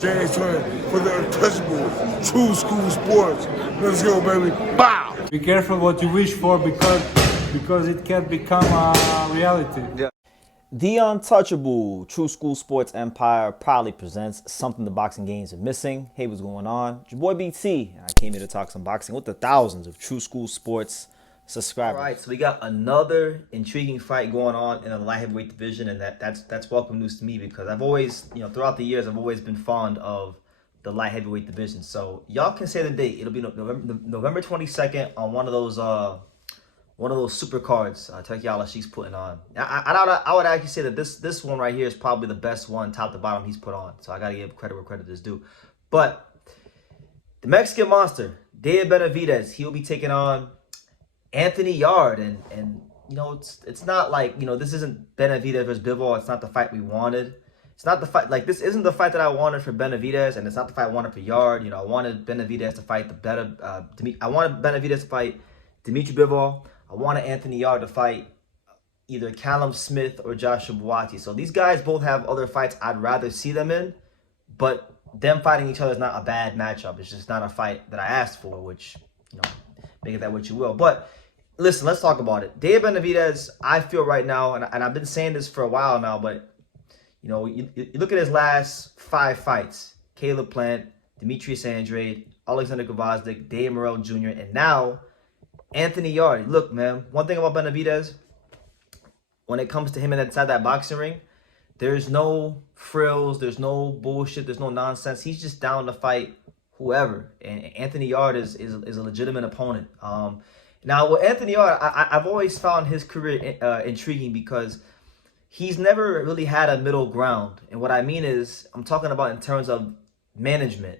James Turner for the untouchable true school sports. Let's go, baby. Bow! Be careful what you wish for because it can become a reality. Yeah. The untouchable True School Sports Empire proudly presents something the boxing games are missing. Hey, what's going on? It's your boy BT, and I came here to talk some boxing with the thousands of True School Sports subscribers. All right, so we got another intriguing fight going on in the light heavyweight division, and that's welcome news to me because I've always, throughout the years, I've always been fond of the light heavyweight division. So y'all can say the date. It'll be November 22nd on one of those super cards Turkey Al-Sheik's putting on. I would actually say that this one right here is probably the best one, top to bottom, he's put on. So I got to give credit where credit is due. But the Mexican monster, Benavidez, he'll be taking on Anthony Yarde. And it's not like, this isn't Benavidez versus Bivol. It's not the fight we wanted. It's not the fight, like, this isn't the fight that I wanted for Benavidez, and it's not the fight I wanted for Yarde. I wanted Benavidez to fight I wanted Benavidez to fight Dimitri Bivol. I wanted Anthony Yarde to fight either Callum Smith or Joshua Buatsi. So these guys both have other fights I'd rather see them in, but them fighting each other is not a bad matchup. It's just not a fight that I asked for, which, make it that what you will. But listen, let's talk about it. Benavidez, I feel right now, and I've been saying this for a while now, but, you look at his last 5 fights. Caleb Plant, Demetrius Andrade, Alexander Gvozdyk, Dave Morrell Jr., and now Anthony Yarde. Look, man, one thing about Benavidez, when it comes to him inside that boxing ring, there's no frills, there's no bullshit, there's no nonsense. He's just down to fight whoever. And Anthony Yarde is a legitimate opponent. Now, with Anthony Yarde, I've always found his career intriguing because he's never really had a middle ground. And what I mean is, I'm talking about in terms of management.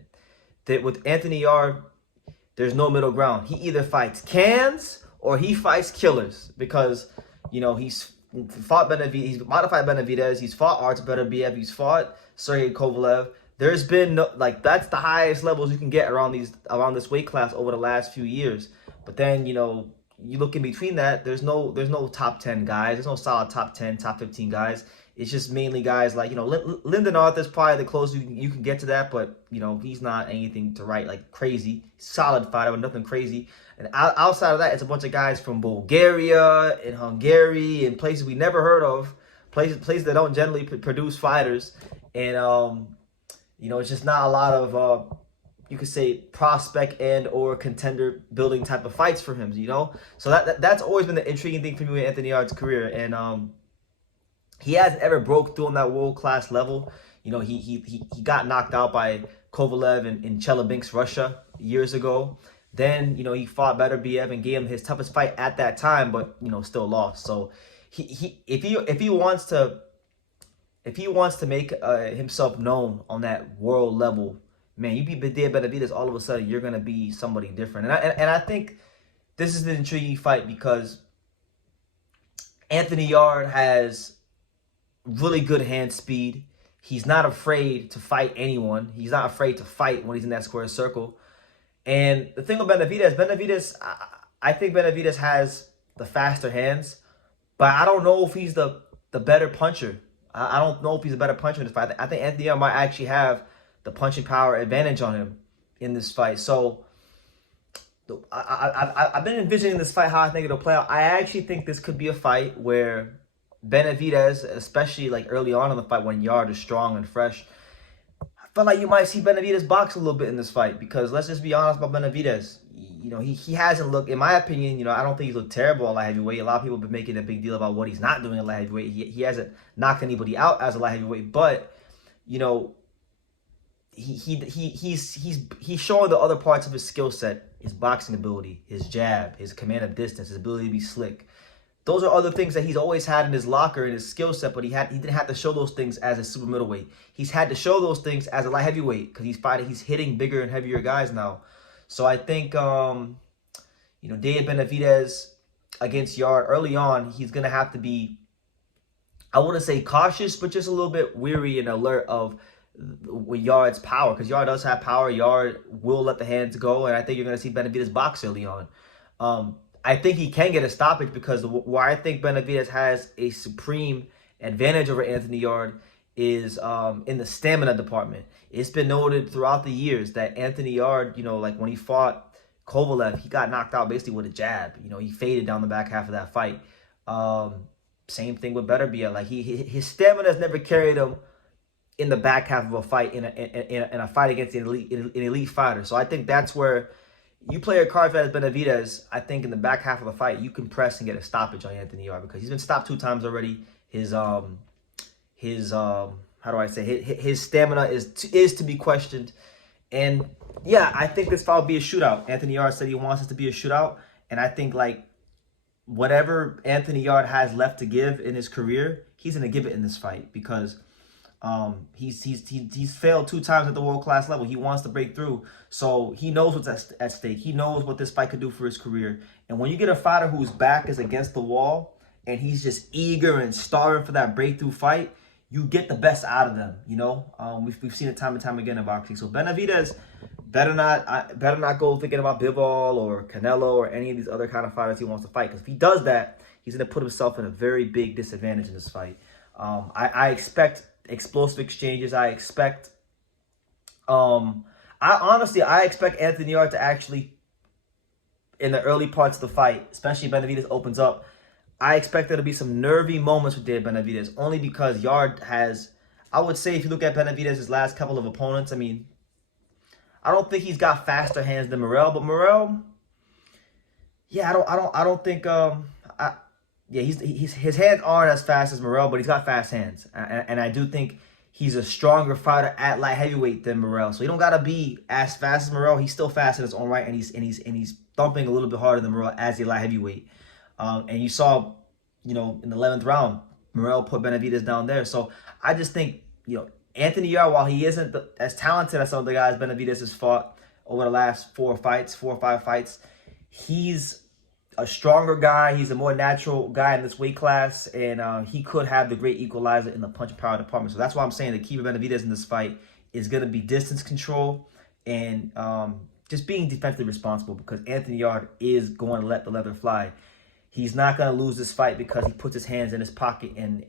That with Anthony Yarde, there's no middle ground. He either fights cans or he fights killers because, he's fought Benavidez, he's modified Benavidez, he's fought Arts Beterbiev, he's fought Sergey Kovalev. There's been no, that's the highest levels you can get around this weight class over the last few years. But then, you look in between that, there's no top 10 guys, there's no solid top 10, top 15 guys. It's just mainly guys like, Lyndon Arthur's probably the closest you can get to that, but, he's not anything to write like crazy. Solid fighter, but nothing crazy. And outside of that, it's a bunch of guys from Bulgaria and Hungary and places we never heard of, places that don't generally produce fighters. And, it's just not a lot of, you could say, prospect and or contender building type of fights for him, So that's always been the intriguing thing for me with Anthony Yarde's career. And, he hasn't ever broke through on that world-class level. He got knocked out by Kovalev in Chelyabinsk, Russia, years ago. Then, he fought Beterbiev and gave him his toughest fight at that time, but, still lost. So, if he wants to make himself known on that world level, man, you beat Benavidez, all of a sudden you're gonna be somebody different. And I think this is an intriguing fight because Anthony Yarde has really good hand speed. He's not afraid to fight anyone. He's not afraid to fight when he's in that square circle. And the thing with Benavidez, I think Benavidez has the faster hands, but I don't know if he's the better puncher. I don't know if he's a better puncher in this fight. I think Anthony Yarde might actually have the punching power advantage on him in this fight. So I've been envisioning this fight, how I think it'll play out. I actually think this could be a fight where Benavidez, especially like early on in the fight when Yarde is strong and fresh, I feel like you might see Benavidez box a little bit in this fight because let's just be honest about Benavidez. He hasn't looked, in my opinion, I don't think he's looked terrible at light heavyweight. A lot of people have been making a big deal about what he's not doing at light heavyweight. He hasn't knocked anybody out as a light heavyweight, but he's showing the other parts of his skill set, his boxing ability, his jab, his command of distance, his ability to be slick. Those are other things that he's always had in his locker, in his skill set, but he didn't have to show those things as a super middleweight. He's had to show those things as a light heavyweight because he's hitting bigger and heavier guys now. So I think, Dave Benavidez against Yarde, early on, he's going to have to be, I wouldn't say cautious, but just a little bit weary and alert of with Yarde's power, because Yarde does have power. Yarde will let the hands go, and I think you're going to see Benavidez box early on. I think he can get a stoppage because where I think Benavidez has a supreme advantage over Anthony Yarde is in the stamina department. It's been noted throughout the years that Anthony Yarde, you know, like when he fought Kovalev, he got knocked out basically with a jab. You know, he faded down the back half of that fight. Same thing with Benavidez. Like his stamina has never carried him in the back half of a fight in a fight against an elite fighter. So I think that's where you play a card as Benavidez. I think in the back half of the fight you can press and get a stoppage on Anthony Yarde because he's been stopped 2 times already. His how do I say, his stamina is to be questioned. And yeah, I think this fight will be a shootout. Anthony Yarde said he wants it to be a shootout, and I think like whatever Anthony Yarde has left to give in his career, he's gonna give it in this fight because he's failed 2 times at the world class level. He wants to break through, so he knows what's at stake. He knows what this fight could do for his career. And when you get a fighter whose back is against the wall and he's just eager and starving for that breakthrough fight, you get the best out of them. You know, we've seen it time and time again in boxing. So Benavidez better not go thinking about Bivol or Canelo or any of these other kind of fighters he wants to fight, because if he does that, he's going to put himself in a very big disadvantage in this fight. I expect explosive exchanges. I expect I expect Anthony Yarde to actually, in the early parts of the fight, especially if Benavidez opens up, I expect there to be some nervy moments with Benavidez, only because Yarde has, I would say if you look at Benavidez's last couple of opponents, I mean, I don't think he's got faster hands than Morrell, but Morrell, yeah, I don't think his hands aren't as fast as Morrell, but he's got fast hands, and I do think he's a stronger fighter at light heavyweight than Morrell. So he don't gotta be as fast as Morrell. He's still fast in his own right, and he's thumping a little bit harder than Morrell as a light heavyweight. And you saw, you know, in the 11th round, Morrell put Benavidez down there. So I just think, you know, Anthony Yarde, while he isn't as talented as some of the guys Benavidez has fought over the last 4 or 5 fights, he's a stronger guy. He's a more natural guy in this weight class, and he could have the great equalizer in the punch power department. So that's why I'm saying the key for Benavidez in this fight is going to be distance control and just being defensively responsible, because Anthony Yarde is going to let the leather fly. He's not going to lose this fight because he puts his hands in his pocket and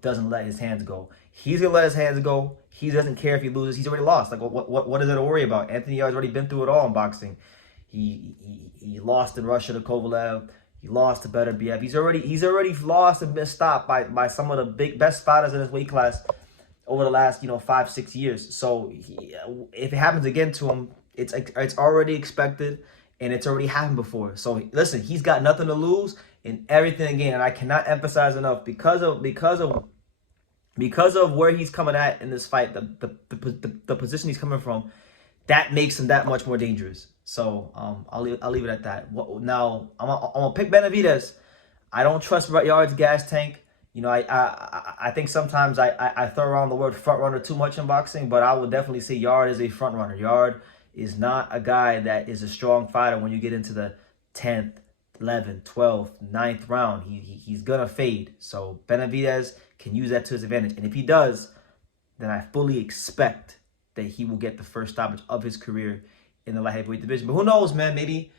doesn't let his hands go. He's going to let his hands go. He doesn't care if he loses. He's already lost. Like, what is there to worry about? Anthony Yarde's already been through it all in boxing. He lost in Russia to Kovalev. He lost to Benavidez. He's already lost and been stopped by some of the best fighters in his weight class over the last 5-6 years. So if it happens again to him, it's already expected. And it's already happened before. So listen, he's got nothing to lose and everything again. And I cannot emphasize enough, because of where he's coming at in this fight, the position he's coming from, that makes him that much more dangerous. So I'll leave it at that. Now I'm gonna pick Benavidez. I don't trust Yarde's gas tank. You know, I think sometimes I throw around the word front runner too much in boxing, but I would definitely say Yarde is a front runner. Yarde is not a guy that is a strong fighter when you get into the 10th, 11th, 12th, 9th round. He's going to fade. So Benavidez can use that to his advantage. And if he does, then I fully expect that he will get the first stoppage of his career in the light heavyweight division. But who knows, man? Maybe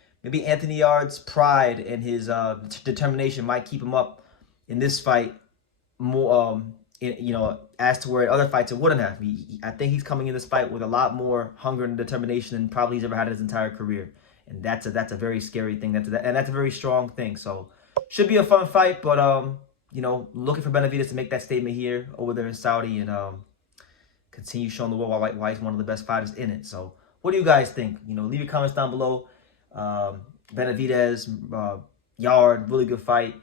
Anthony Yarde's pride and his determination might keep him up in this fight more, as to where other fights it wouldn't have. I think he's coming in this fight with a lot more hunger and determination than probably he's ever had in his entire career, and that's a very scary thing. That's a very strong thing. So should be a fun fight, but looking for Benavidez to make that statement here over there in Saudi and continue showing the world why he's one of the best fighters in it. So what do you guys think? Leave your comments down below. Benavidez, Yarde, really good fight.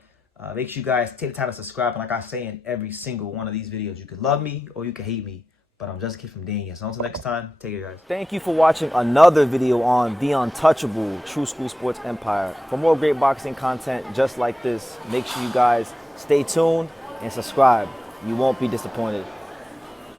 Make sure you guys take the time to subscribe. And like I say in every single one of these videos, you could love me or you could hate me, but I'm just a kid from Dania. So until next time, take care, guys. Thank you for watching another video on the untouchable True School Sports Empire. For more great boxing content just like this, make sure you guys stay tuned and subscribe. You won't be disappointed.